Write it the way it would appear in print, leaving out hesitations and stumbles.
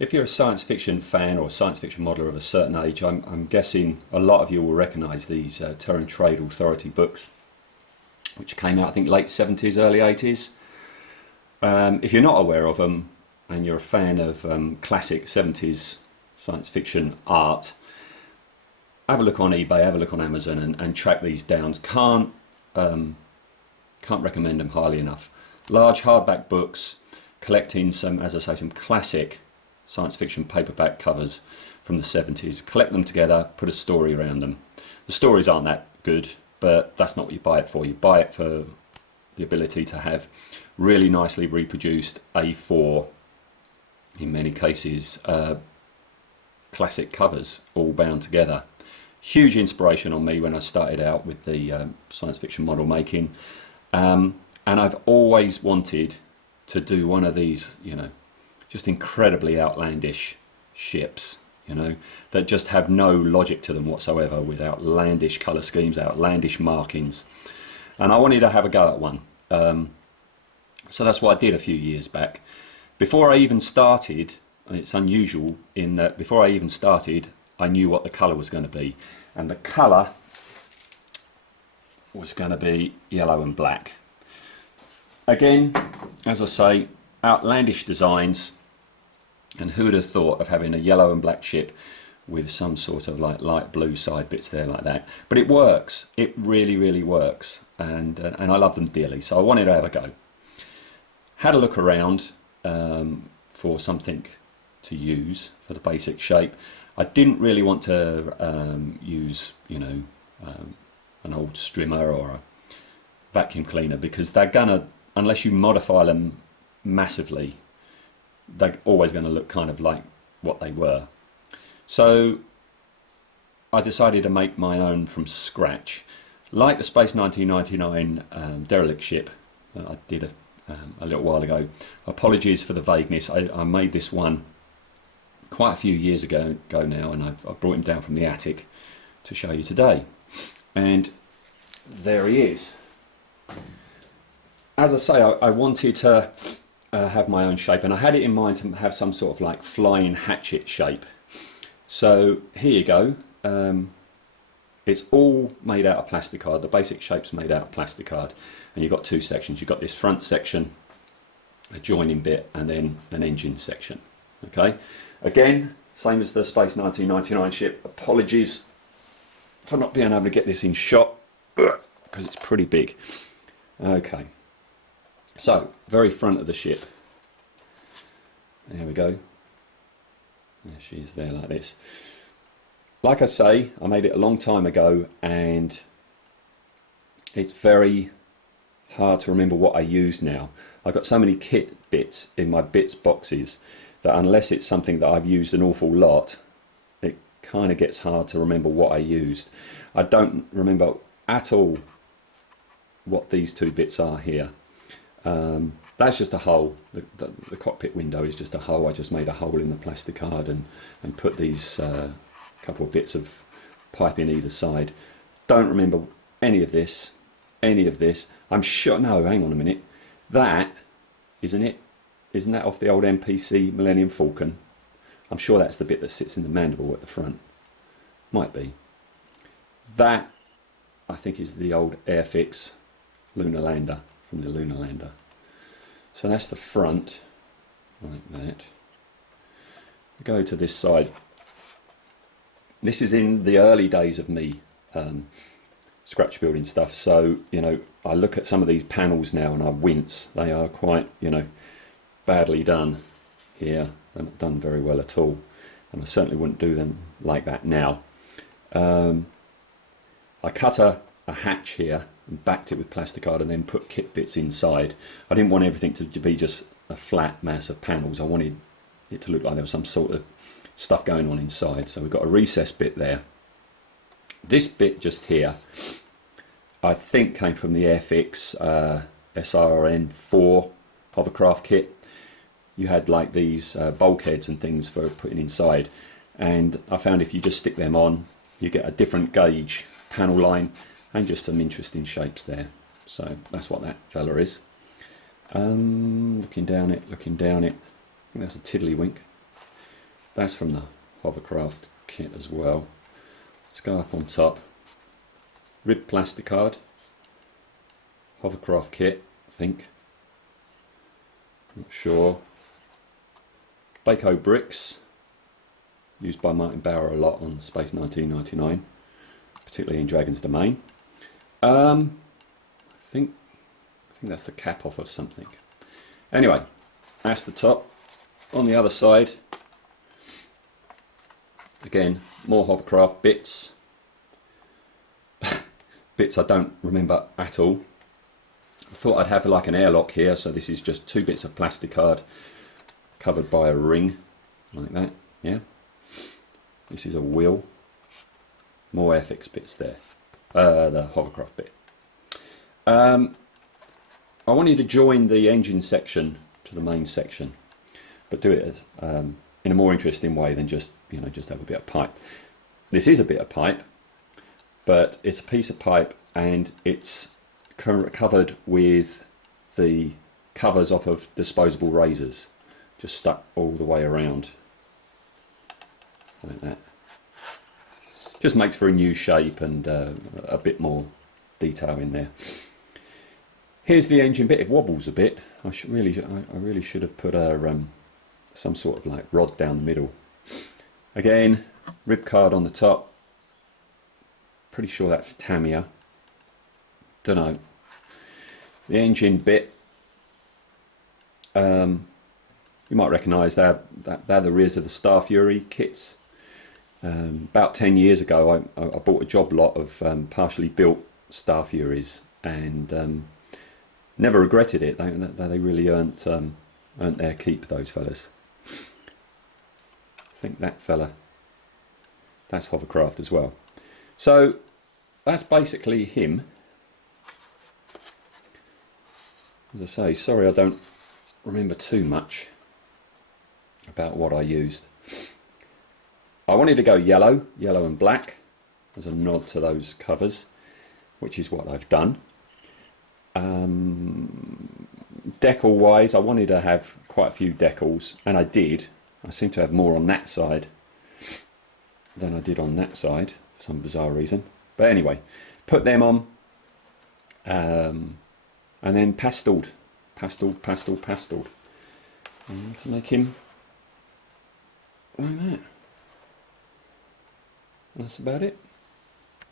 If you're a science fiction fan or a science fiction modeler of a certain age, I'm guessing a lot of you will recognise these Terran Trade Authority books, which came out I think late 70s, early 80s. If you're not aware of them and you're a fan of classic 70s science fiction art, have a look on eBay, have a look on Amazon and track these down. Can't recommend them highly enough. Large hardback books collecting some, as I say, some classic science fiction paperback covers from the 70s. Collect them together, put a story around them. The stories aren't that good, but that's not what you buy it for. You buy it for the ability to have really nicely reproduced A4, in many cases, classic covers all bound together. Huge inspiration on me when I started out with the science fiction model making. And I've always wanted to do one of these, you know, just incredibly outlandish ships, you know, that just have no logic to them whatsoever, with outlandish colour schemes, outlandish markings. And I wanted to have a go at one. So that's what I did a few years back. Before I even started, and it's unusual in that before I even started, I knew what the colour was going to be. And the colour was going to be yellow and black. Again, as I say, outlandish designs. And who would have thought of having a yellow and black ship with some sort of like light blue side bits there like that? But it works. It really, really works. And I love them dearly. So I wanted to have a go. Had a look around for something to use for the basic shape. I didn't really want to use, you know, an old strimmer or a vacuum cleaner, because they're gonna, unless you modify them massively, they're always going to look kind of like what they were. So I decided to make my own from scratch, like the Space 1999 derelict ship that I did a little while ago. Apologies for the vagueness. I made this one quite a few years ago now, and I've brought him down from the attic to show you today. And there he is. As I say, I wanted to have my own shape, and I had it in mind to have some sort of like flying hatchet shape. So here you go. It's all made out of plasticard. The basic shape's made out of plasticard, and you've got two sections. You've got this front section, a joining bit, and then an engine section. Okay, again, same as the Space 1999 ship. Apologies for not being able to get this in shot because it's pretty big. Okay, so very front of the ship. There we go. There she is there like this. Like I say, I made it a long time ago, and it's very hard to remember what I use now. I've got so many kit bits in my bits boxes that unless it's something that I've used an awful lot, it kind of gets hard to remember what I used. I don't remember at all what these two bits are here. That's just a hole. The cockpit window is just a hole. I just made a hole in the plasticard and put these couple of bits of pipe in either side. Don't remember any of this. I'm sure, no, hang on a minute. That, isn't it? Isn't that off the old MPC Millennium Falcon? I'm sure that's the bit that sits in the mandible at the front. Might be. That, I think, is the old Airfix Lunar Lander, from the Lunar Lander. So that's the front, like that. Go to this side. This is in the early days of me scratch building stuff, so you know, I look at some of these panels now and I wince. They are quite, you know, badly done here. They're not done very well at all, and I certainly wouldn't do them like that now. I cut a hatch here and backed it with plasticard and then put kit bits inside. I didn't want everything to be just a flat mass of panels. I wanted it to look like there was some sort of stuff going on inside. So we've got a recessed bit there. This bit just here, I think, came from the Airfix SRN4 hovercraft kit. You had like these bulkheads and things for putting inside, and I found if you just stick them on, you get a different gauge panel line and just some interesting shapes there. So that's what that fella is. Looking down it, I think that's a tiddlywink. That's from the hovercraft kit as well. Let's go up on top. Ribbed plasticard, hovercraft kit, I think. Not sure. Baco bricks, used by Martin Bower a lot on Space 1999, particularly in Dragon's Domain. I think that's the cap off of something. Anyway, that's the top. On the other side, again, more hovercraft bits. Bits I don't remember at all. I thought I'd have like an airlock here, so this is just 2 bits of plasticard covered by a ring, like that, yeah. This is a wheel. More Airfix bits there. The hovercraft bit. I wanted to join the engine section to the main section, but do it as, in a more interesting way than just, you know, just have a bit of pipe. This is a bit of pipe, but it's a piece of pipe and it's covered with the covers off of disposable razors, just stuck all the way around like that. Just makes for a new shape and a bit more detail in there. Here's the engine bit. It wobbles a bit. I really should have put a some sort of like rod down the middle. Again, rib card on the top. Pretty sure that's Tamiya. Don't know. The engine bit. You might recognise they're the rears of the Star Fury kits. About 10 years ago, I bought a job lot of partially built Star Furies and never regretted it. They really earned their keep, those fellas. I think that fella, that's hovercraft as well. So that's basically him. As I say, sorry I don't remember too much about what I used. I wanted to go yellow and black as a nod to those covers, which is what I've done. Decal wise, I wanted to have quite a few decals, and I did. I seem to have more on that side than I did on that side for some bizarre reason. But anyway, put them on, and then pasteled to make him like that. That's about it.